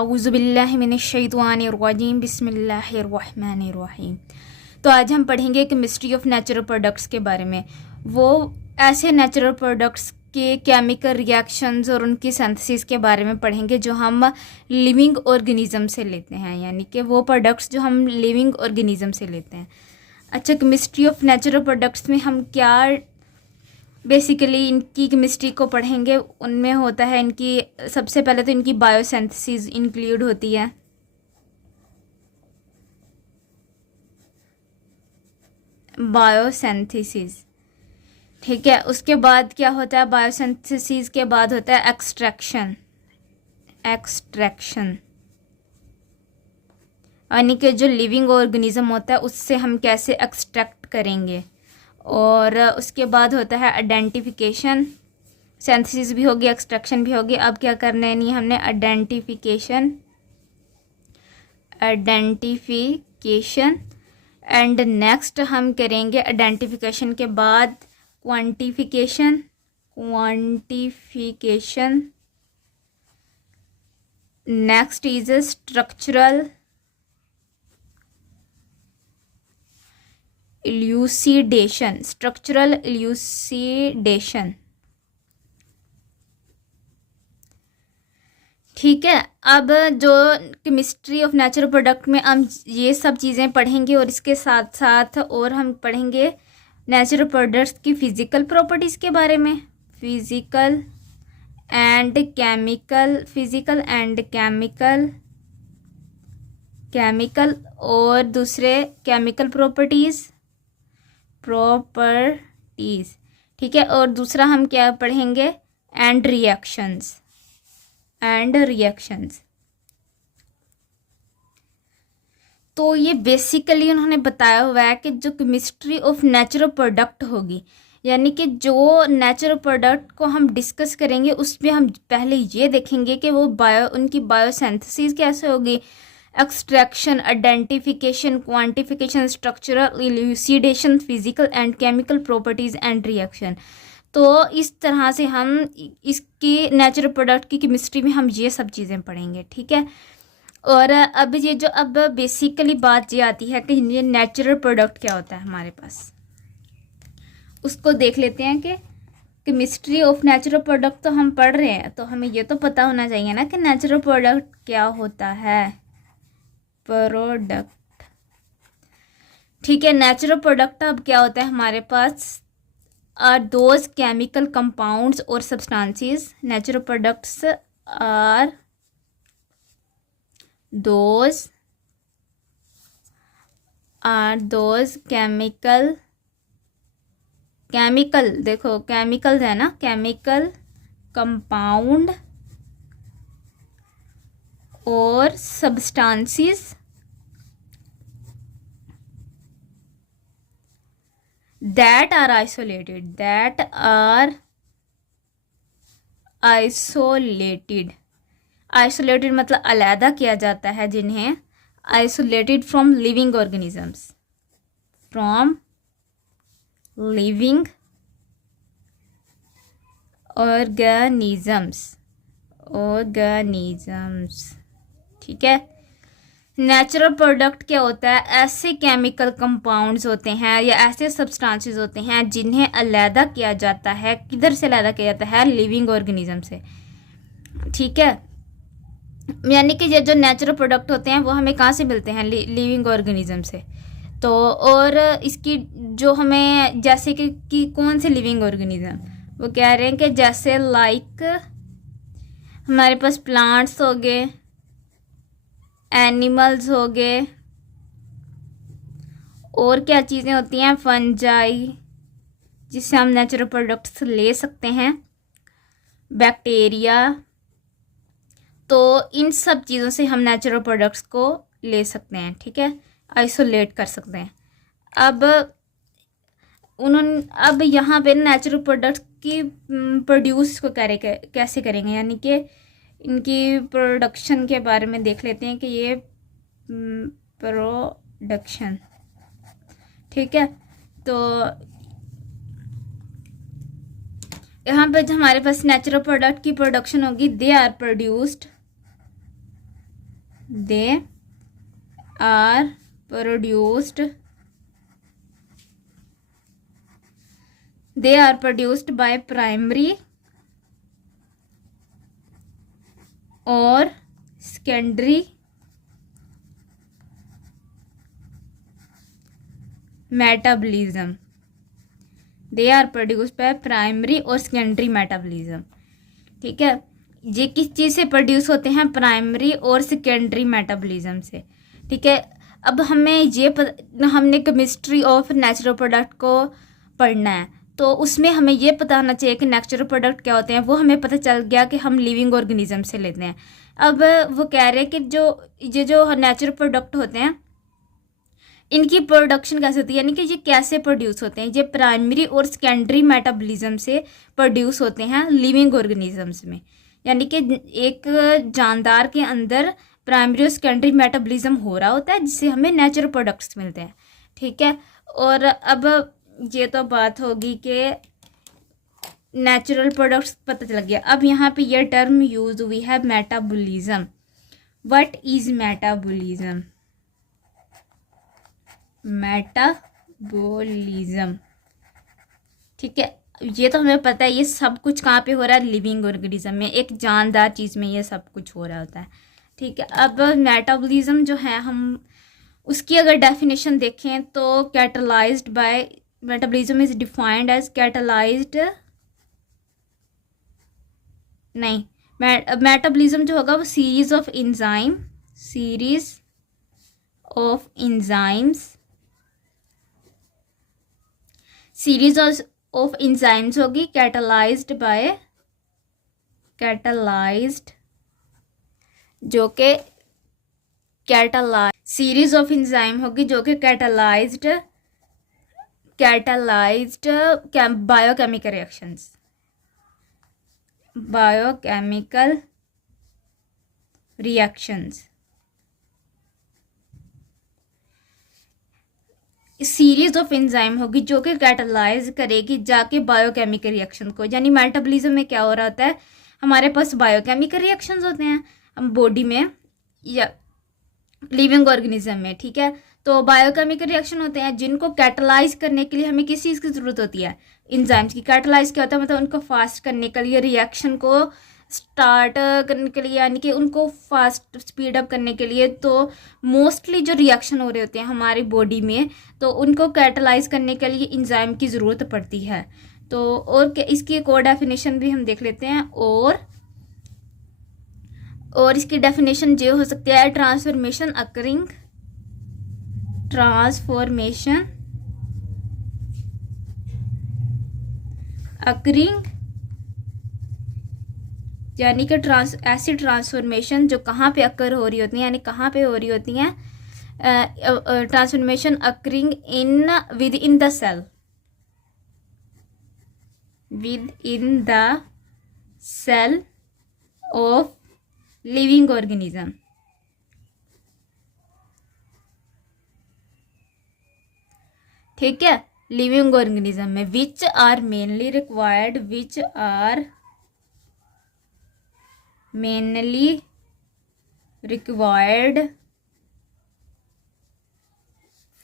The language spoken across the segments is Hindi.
औज़ुबिल्लाहिमिनश्शैतानिर्रजीम बिस्मिल्लाहिर्रहमानिर्रहीम। तो आज हम पढ़ेंगे केमिस्ट्री ऑफ नेचुरल प्रोडक्ट्स के बारे में। वो ऐसे नेचुरल प्रोडक्ट्स के केमिकल रिएक्शंस और उनकी सिंथेसिस के बारे में पढ़ेंगे जो हम लिविंग ऑर्गेनिज्म से लेते हैं, यानी कि वो प्रोडक्ट्स जो हम लिविंग ऑर्गेनिज्म से लेते हैं। अच्छा, केमिस्ट्री ऑफ नेचुरल प्रोडक्ट्स में हम क्या बेसिकली इनकी केमिस्ट्री को पढ़ेंगे। उनमें होता है इनकी, सबसे पहले तो इनकी बायोसिंथेसिस इंक्लूड होती है। बायोसिंथेसिस, ठीक है। उसके बाद क्या होता है, बायोसिंथेसिस के बाद होता है एक्सट्रैक्शन। यानी कि जो लिविंग ऑर्गेनिज्म होता है उससे हम कैसे एक्सट्रैक्ट करेंगे। और उसके बाद होता है आइडेंटिफिकेशन। सिंथेसिस भी होगी, एक्सट्रैक्शन भी होगी। अब क्या करना है, नहीं हमने आइडेंटिफिकेशन एंड नेक्स्ट हम करेंगे आइडेंटिफिकेशन के बाद quantification. Next is structural elucidation. ठीक है। अब जो केमिस्ट्री ऑफ नेचुरल प्रोडक्ट में हम ये सब चीज़ें पढ़ेंगे और इसके साथ साथ और हम पढ़ेंगे नेचुरल प्रोडक्ट्स की फ़िज़िकल प्रॉपर्टीज़ के बारे में। फिज़िकल एंड केमिकल और दूसरे केमिकल प्रॉपर्टीज़, ठीक है। और दूसरा हम क्या पढ़ेंगे, एंड रिएक्शंस। तो ये बेसिकली उन्होंने बताया हुआ है कि जो केमिस्ट्री ऑफ नेचुरल प्रोडक्ट होगी, यानी कि जो नेचुरल प्रोडक्ट को हम डिस्कस करेंगे उसमें हम पहले ये देखेंगे कि वो उनकी बायोसिंथेसिस कैसे होगी, extraction, identification, quantification, structural elucidation, physical and chemical properties and reaction. तो इस तरह से हम इसकी नेचुरल प्रोडक्ट की केमिस्ट्री में हम ये सब चीज़ें पढ़ेंगे, ठीक है। और अब ये जो अब बेसिकली बात ये आती है कि ये नेचुरल प्रोडक्ट क्या होता है हमारे पास, उसको देख लेते हैं कि केमिस्ट्री ऑफ नेचुरल प्रोडक्ट तो हम पढ़ रहे हैं तो हमें ये तो पता होना चाहिए ना कि नेचुरल प्रोडक्ट क्या होता है। प्रोडक्ट, ठीक है। नेचुरल प्रोडक्ट अब क्या होता है हमारे पास, आर दोज केमिकल कंपाउंड्स और substances. Natural products are those chemical, देखो केमिकल्स है ना, केमिकल कंपाउंड और सब्सटेंसेस that are isolated मतलब अलहदा किया जाता है, जिन्हें isolated from living organisms, ठीक है। नेचुरल प्रोडक्ट क्या होता है, ऐसे केमिकल कंपाउंड्स होते हैं या ऐसे सब्सटेंसेस होते हैं जिन्हें अलहदा किया जाता है। किधर से अलहदा किया जाता है, लिविंग ऑर्गेनिज्म से, ठीक है। यानी कि ये जो नेचुरल प्रोडक्ट होते हैं वो हमें कहाँ से मिलते हैं, लिविंग ऑर्गेनिज्म से। तो और इसकी जो हमें जैसे कि कौन से लिविंग ऑर्गेनिज्म, वो कह रहे हैं कि जैसे लाइक हमारे पास प्लांट्स हो गए, एनिमल्स हो गए, और क्या चीज़ें होती हैं, फंजाई जिससे हम नेचुरल प्रोडक्ट्स ले सकते हैं, बैक्टीरिया। तो इन सब चीज़ों से हम नेचुरल प्रोडक्ट्स को ले सकते हैं, ठीक है, आइसोलेट कर सकते हैं। अब यहाँ पे नेचुरल प्रोडक्ट्स की प्रोड्यूस को कैसे करेंगे, यानी कि इनकी प्रोडक्शन के बारे में देख लेते हैं कि ये प्रोडक्शन, ठीक है। तो यहाँ पे जो हमारे पास नेचुरल प्रोडक्ट की प्रोडक्शन होगी, they are produced they are produced by primary और secondary metabolism. They are produced by primary और सेकेंडरी मेटाबॉलिज्म। ठीक है, ये किस चीज़ से प्रोड्यूस होते हैं? प्राइमरी और सेकेंडरी मेटाबॉलिज्म से। ठीक है, अब हमें हमने केमिस्ट्री ऑफ नेचुरल प्रोडक्ट को पढ़ना है, तो उसमें हमें ये पता होना चाहिए कि नेचुरल प्रोडक्ट क्या होते हैं। वो हमें पता चल गया कि हम लिविंग ऑर्गेनिज्म से लेते हैं। अब वो कह रहे हैं कि जो नेचुरल प्रोडक्ट होते हैं इनकी प्रोडक्शन कैसे होती है, यानी कि ये कैसे प्रोड्यूस होते हैं। ये प्राइमरी और सेकेंडरी मेटाबॉलिज्म से प्रोड्यूस होते हैं लिविंग ऑर्गेनिजम्स में, यानी कि एक जानदार के अंदर प्राइमरी और सेकेंडरी मेटाबॉलिज्म हो रहा होता है, जिससे हमें नेचुरल प्रोडक्ट्स मिलते हैं। ठीक है, और अब ये तो बात होगी कि नेचुरल प्रोडक्ट्स पता चल गया। अब यहाँ पे ये टर्म यूज हुई है metabolism. What is metabolism? Metabolism, ठीक है, ये तो हमें पता है। ये सब कुछ कहाँ पे हो रहा है? लिविंग ऑर्गेनिज्म में, एक जानदार चीज़ में ये सब कुछ हो रहा होता है। ठीक है, अब मेटाबॉलिज्म जो है, हम उसकी अगर डेफिनेशन देखें तो catalysed by metabolism is defined as metabolism जो होगा वो सीरीज ऑफ एंजाइम्स होगी कैटलाइज्ड सीरीज ऑफ एंजाइम होगी जो कि catalysed biochemical reactions. Series of enzyme होगी जो कि कैटलाइज करेगी जाके बायोकेमिकल रिएक्शन को। यानी मेटाबॉलिज्म में क्या हो रहा होता है? हमारे पास बायोकेमिकल रिएक्शंस होते हैं हम बॉडी में या लिविंग ऑर्गेनिज्म में। ठीक है, तो बायोकेमिकल रिएक्शन होते हैं जिनको कैटलाइज करने के लिए हमें किस चीज़ की ज़रूरत होती है? एंजाइम्स की। कैटलाइज क्या होता है? मतलब उनको फास्ट करने के लिए, रिएक्शन को स्टार्ट करने के लिए, यानी कि उनको फास्ट स्पीड अप करने के लिए। तो मोस्टली जो रिएक्शन हो रहे होते हैं हमारी बॉडी में, तो उनको कैटलाइज करने के लिए एंजाइम की ज़रूरत पड़ती है। तो और इसकी एक और डेफिनेशन भी हम देख लेते हैं। और इसकी डेफिनेशन जो हो सकती है ट्रांसफॉर्मेशन अकरिंग, यानी कि ऐसी ट्रांसफॉर्मेशन जो कहाँ पे अकर हो रही होती हैं, यानी कहाँ पे हो रही होती हैं? Transformation occurring within the cell of living organism. ठीक है, लिविंग ऑर्गेनिज्म में which are mainly required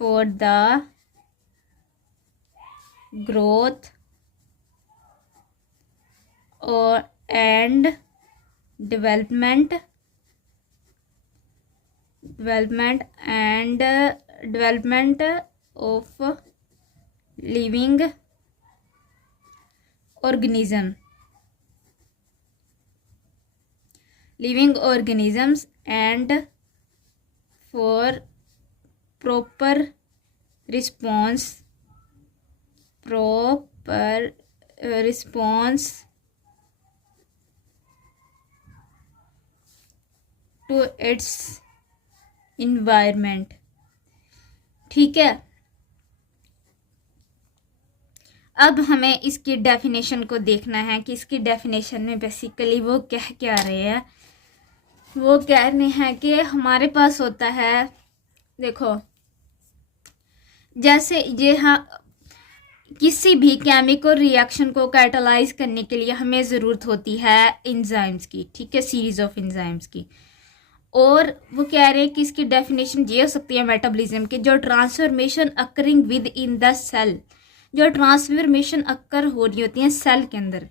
for the growth and development of living organisms and for proper response to its environment। ठीक है, अब हमें इसकी डेफिनेशन को देखना है कि इसकी डेफिनेशन में बेसिकली वो क्या रहे हैं। वो कह रहे हैं कि हमारे पास होता है, देखो, जैसे ये किसी भी केमिकल रिएक्शन को कैटलाइज करने के लिए हमें ज़रूरत होती है एंजाइम्स की। ठीक है, सीरीज ऑफ एंजाइम्स की। और वो कह रहे हैं कि इसकी डेफिनेशन ये हो सकती है मेटाबॉलिज्म की, जो transformation occurring within the cell, जो ट्रांसफॉर्मेशन अक्कर हो रही होती हैं सेल के अंदर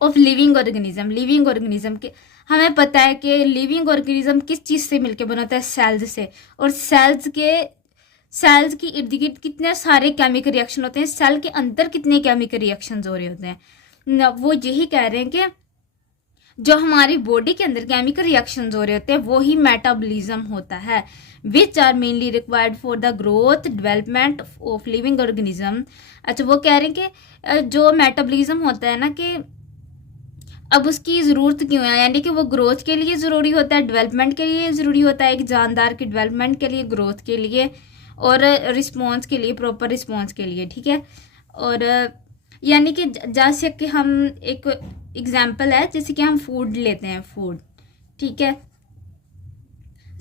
of living organism. Living organism के हमें पता है कि लिविंग ऑर्गेनिज्म किस चीज़ से मिलकर बना होता है, सेल्स से। और सेल्स की इर्द गिर्द कितने सारे केमिकल रिएक्शन होते हैं, सेल के अंदर कितने केमिकल रिएक्शन हो रहे होते हैं। वो यही कह रहे हैं कि जो हमारी बॉडी के अंदर केमिकल रिएक्शन हो रहे होते हैं वो ही मेटाबॉलिज्म होता है, which are mainly required for the growth development of living organism. अच्छा, वो कह रहे हैं कि जो मेटाबॉलिज्म होता है ना, कि अब उसकी ज़रूरत क्यों है, यानी कि वो ग्रोथ के लिए ज़रूरी होता है, डेवलपमेंट के लिए ज़रूरी होता है, एक जानदार की डेवलपमेंट के लिए, ग्रोथ के लिए और रिस्पॉन्स के लिए, प्रॉपर रिस्पॉन्स के लिए, ठीक है। और यानी कि जैसे कि हम एक एग्जांपल है, जैसे कि हम फूड लेते हैं, फूड, ठीक है,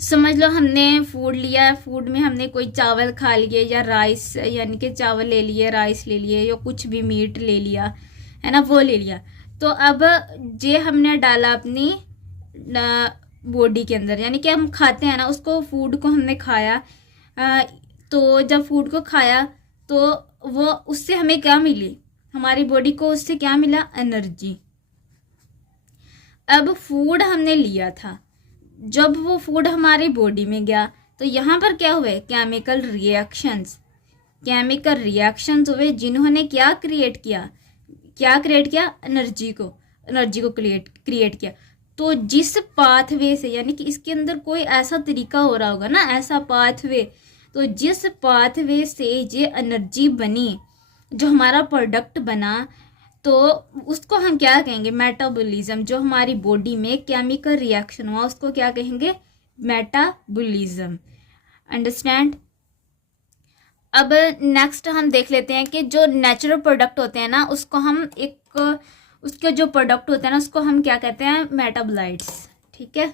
समझ लो हमने फूड लिया, फूड में हमने कोई चावल खा लिए या राइस, यानी कि चावल ले लिए, राइस ले लिए, या कुछ भी मीट ले लिया, है ना, वो ले लिया। तो अब ये हमने डाला अपनी बॉडी के अंदर, यानी कि हम खाते हैं ना उसको, फूड को हमने खाया। तो जब फूड को खाया तो वो उससे हमें क्या मिली, हमारी बॉडी को उससे क्या मिला, एनर्जी। अब फूड हमने लिया था, जब वो फूड हमारी बॉडी में गया तो यहाँ पर क्या हुए, केमिकल रिएक्शंस, केमिकल रिएक्शंस हुए, जिन्होंने क्या क्रिएट किया, एनर्जी को क्रिएट किया। तो जिस पाथवे से, यानी कि इसके अंदर कोई ऐसा तरीका हो रहा होगा ना, ऐसा पाथवे, तो जिस पाथवे से ये एनर्जी बनी, जो हमारा प्रोडक्ट बना, तो उसको हम क्या कहेंगे, मेटाबॉलिज्म। जो हमारी बॉडी में केमिकल रिएक्शन हुआ उसको क्या कहेंगे, मेटाबॉलिज्म। अंडरस्टैंड। अब नेक्स्ट हम देख लेते हैं कि जो नेचुरल प्रोडक्ट होते हैं ना, उसको हम उसके जो प्रोडक्ट होते हैं ना, उसको हम क्या कहते हैं, मेटाबोलाइट्स, ठीक है।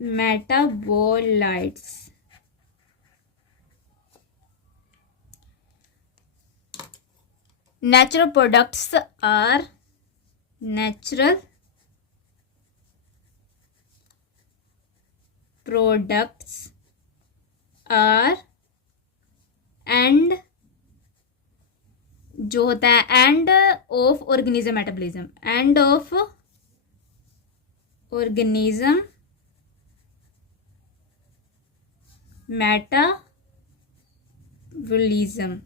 Metabolites. Natural products are natural products are and जो होता है and of organism metabolism, and of organism metabolism.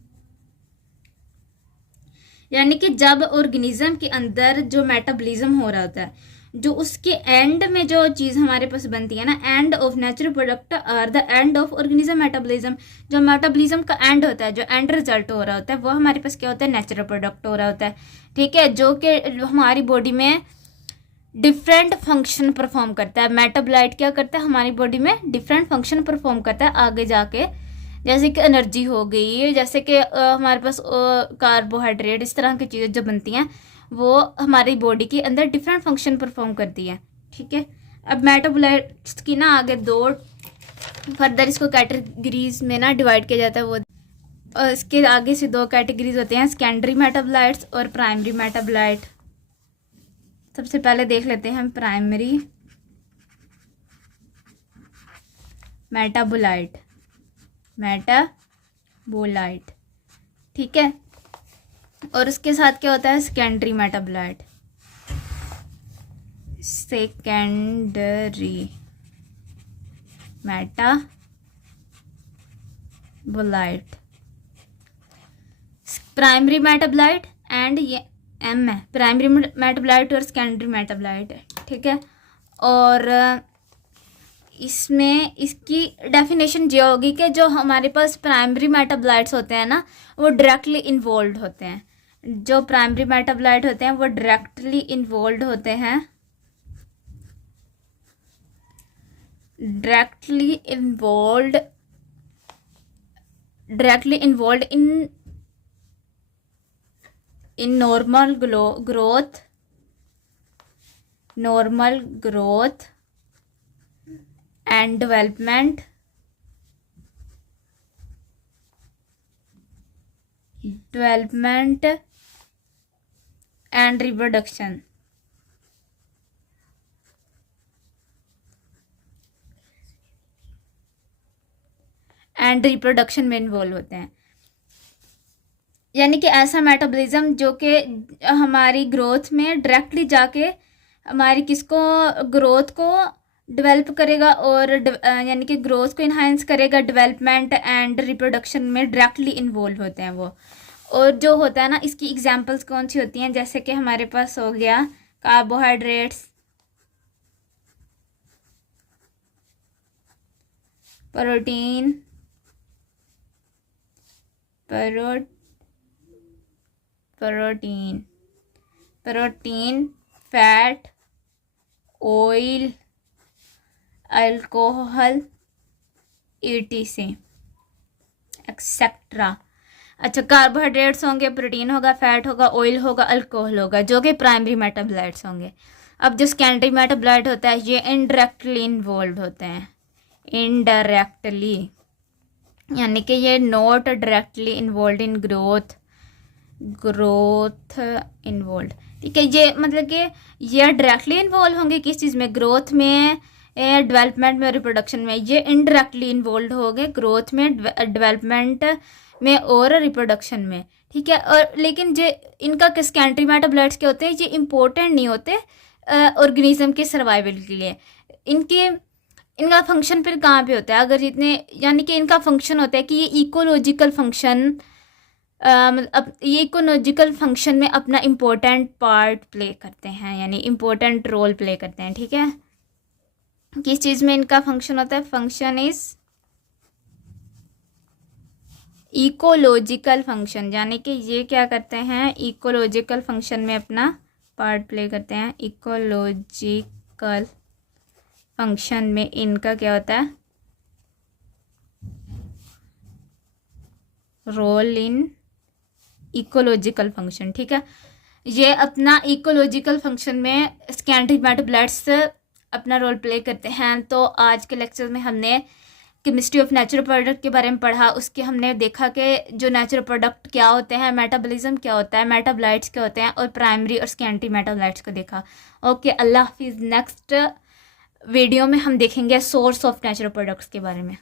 यानी कि जब ऑर्गेनिज्म के अंदर जो मेटाबॉलिज्म हो रहा होता है, जो उसके एंड में जो चीज़ हमारे पास बनती है ना, end of natural product are the end of organism metabolism. जो मेटाबॉलिज्म का एंड होता है, जो एंड रिजल्ट हो रहा होता है, वो हमारे पास क्या होता है, नेचुरल प्रोडक्ट हो रहा होता है, ठीक है, जो कि हमारी बॉडी में डिफरेंट फंक्शन परफॉर्म करता है। मेटाबोलाइट क्या करता है, हमारी बॉडी में डिफरेंट फंक्शन परफॉर्म करता है आगे जाके, जैसे कि एनर्जी हो गई, जैसे कि हमारे पास कार्बोहाइड्रेट, इस तरह की चीज़ें जो बनती हैं वो हमारी बॉडी के अंदर डिफरेंट फंक्शन परफॉर्म करती है, ठीक है। अब मेटाबोलाइट्स की ना आगे दो फर्दर इसको कैटेगरीज में ना डिवाइड किया जाता है, वो इसके आगे से दो कैटेगरीज होते हैं, सेकेंडरी मेटाबोलाइट्स और प्राइमरी मेटाबोलाइट। सबसे पहले देख लेते हैं हम प्राइमरी मेटाबोलाइट, ठीक है। और उसके साथ क्या होता है, secondary metabolite, secondary metabolite, primary metabolite and ये एम है, प्राइमरी मेटाबोलाइट और सेकेंडरी मेटाबोलाइट है, ठीक है। और इसमें इसकी डेफिनेशन ये होगी कि जो हमारे पास प्राइमरी मेटाबोलाइट्स होते हैं ना, वो डायरेक्टली इन्वॉल्व होते हैं। जो प्राइमरी मेटाबोलाइट होते हैं वो डायरेक्टली इन्वॉल्व होते हैं, directly involve in normal growth and development and reproduction. And reproduction में इन्वॉल्व होते हैं, यानी कि ऐसा मेटाबॉलिज्म जो कि हमारी ग्रोथ में डायरेक्टली जाके हमारी किसको ग्रोथ को डेवलप करेगा और यानी कि ग्रोथ को इन्हांस करेगा, डेवलपमेंट एंड रिप्रोडक्शन में डायरेक्टली इन्वॉल्व होते हैं वो। और जो होता है ना, इसकी एग्जांपल्स कौन सी होती हैं, जैसे कि हमारे पास हो गया carbohydrates, protein, protein, fat, oil, alcohol, ETC etcetera. अच्छा, कार्बोहाइड्रेट्स होंगे, प्रोटीन होगा, फैट होगा, ऑयल होगा, अल्कोहल होगा, जो कि प्राइमरी मेटाबोलाइट्स होंगे। अब जो सेकेंडरी मेटाबोलाइट होता है ये इनडायरेक्टली इन्वॉल्व होते हैं, इनडायरेक्टली, यानी कि ये not directly involve in growth involve. ठीक है, ये मतलब कि ये डायरेक्टली इन्वॉल्व होंगे किस चीज़ में, ग्रोथ में, डेवलपमेंट में, रिप्रोडक्शन में। ये इनडायरेक्टली इन्वॉल्व हो गए ग्रोथ में, डेवलपमेंट में और रिप्रोडक्शन में। ठीक है, और लेकिन जो इनका सेकेंडरी मेटाबोलाइट्स क्या होते हैं, ये इम्पोर्टेंट नहीं होते ऑर्गेनिज्म के सर्वाइवल के लिए। इनका फंक्शन फिर कहाँ पे होता है, अगर जितने, यानी कि इनका फंक्शन होता है कि ये इकोलॉजिकल फंक्शन, मतलब ये इकोलॉजिकल फंक्शन में अपना इम्पोर्टेंट पार्ट प्ले करते हैं, यानी इम्पोर्टेंट रोल प्ले करते हैं। ठीक है, किस चीज़ में इनका फंक्शन होता है, फंक्शन इज इकोलॉजिकल फंक्शन, यानी कि ये क्या करते हैं, इकोलॉजिकल फंक्शन में अपना पार्ट प्ले करते हैं। इकोलॉजिकल फंक्शन में इनका क्या होता है, रोल इन इकोलॉजिकल फंक्शन। ठीक है, ये अपना इकोलॉजिकल फंक्शन में सेकेंडरी मेटाबोलाइट्स अपना रोल प्ले करते हैं। तो आज के लेक्चर में हमने केमिस्ट्री ऑफ नेचुरल प्रोडक्ट के बारे में पढ़ा, उसके हमने देखा कि जो नेचुरल प्रोडक्ट क्या होते हैं, मेटाबॉलिज्म क्या होता है, मेटाबोलाइट्स क्या होते हैं, और प्राइमरी और सेकेंडरी मेटाबोलाइट्स को देखा। ओके, अल्लाह हाफिज़। नेक्स्ट वीडियो में हम देखेंगे सोर्स ऑफ नेचुरल प्रोडक्ट्स के बारे में।